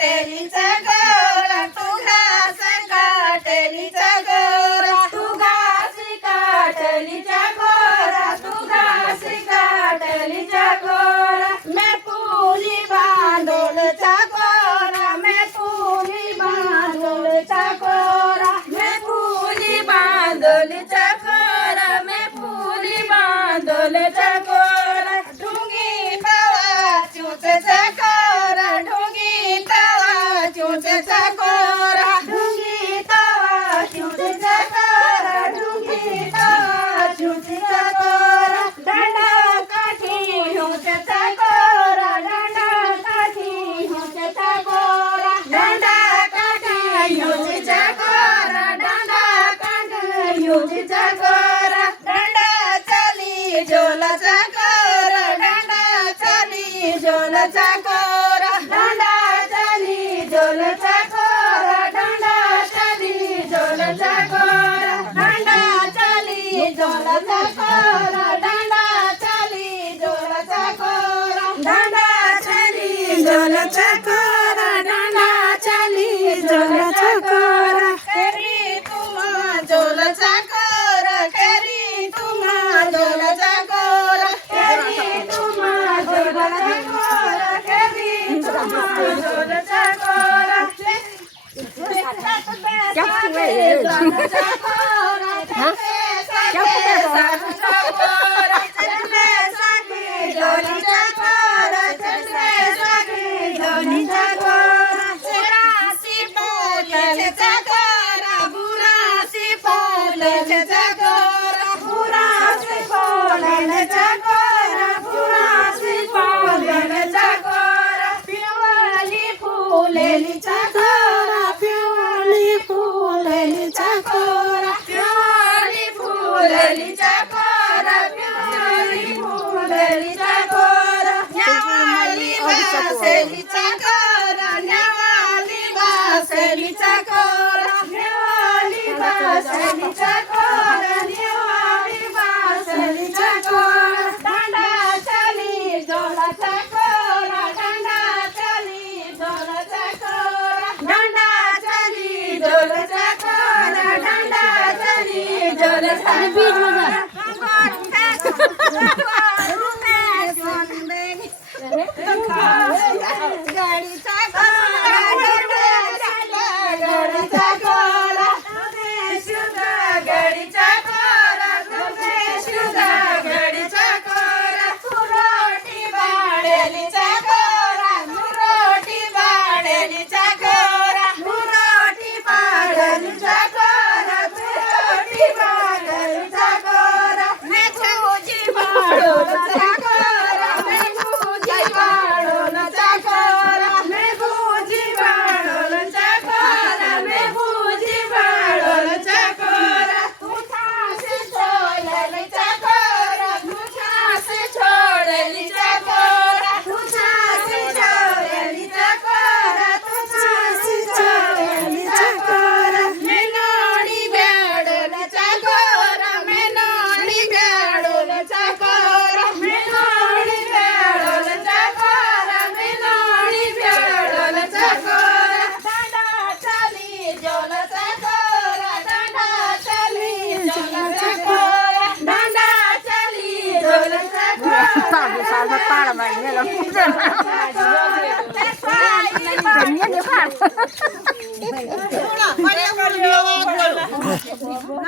काटेलीचा गोरा तू घास काटेलीचा गोरा तू घास काटलीचा गोरा तू घास काटलीचा गोरा मैं फूली बांधोलचा गोरा मैं फूली बांधोलचा गोरा मैं फुली बांधोलीचा गोरा मैं फुली बांधोलीचा गोरा ढुंगी तवा चुचचा गोरा ढुंगी तवा चुचचा गोरा ढुंगी तवा चुचचा गोरा ढुंगी तवा चुचचा गोरा डांडा काठी हुंचचा गोरा डांडा काठी हुंचचा गोरा डांडा काठी युजीचा गोरा डांडा काठी युजीचा गोरा डांडा चाली जोलाचा गोरा डांडा चाली जोलाचा गोरा डांडा चाली जोलचा गोरा डांडा चाली जोलचा गोरा डांडा चाली जोलाचा गोरा डांडा चाली जोलाचा गोरा डांडा चाली जोलचा गोरा डांडा चाली जोलचा गोरा करी तुम्हा जोलाचा गोरा करी तुम्हा जोलाचा गोरा करी तुम्हा जोलचा गोरा करी तुम्हा जोलचा गोरा फुलेलीचा गोरा पिवळी फुलेलीचा गोरा पिवळी फुललीचा गोरा पिवळी फुललीचा गोरा न्यावाली वासेलीचा गोरा न्यावाली वासेलीचा गोरा नेवाली वासलीचा गोरा नेवाली वासलीचा गोरा डांडा चाली जोलाचा गोरा डांडा चाली जोलाचा गोरा डांडा चाली जोलचा गोरा डांडा चाली जोलचा गोरा गाडीचा गाडीचा गोरा सुधा गडीचा गोरा सुधा गडीचा गोरा रोटी बाडेलीचा गोरा रोटी बाडेलीचा गोरा रोटी पाडलीचा गोरा रोटी पाडलीचा गोरा मैं तुझी बाडोलचा गोरा मैं तुझी बाडोलचा गोरा मैं भुजी पाडोलचा गोरा मैं भुजी पाडोलचा गोरा तुझासे छोडलीचा गोरा तुझासे छोडलीचा गोरा तुझासे छोडलीचा गोरा तुझासे छोडलीचा गोरा मेनोडी ब्याडोलचा गोरा मेनोडी ब्याडोलचा गोरा मेलोडी बेडोलचा गोरा मेलोडी बेडोलचा गोरा डांडा चाली जोलाचा गोरा डांडा चाली जोलाचा गोरा डांडा चाली जोलचा गोरा पड्या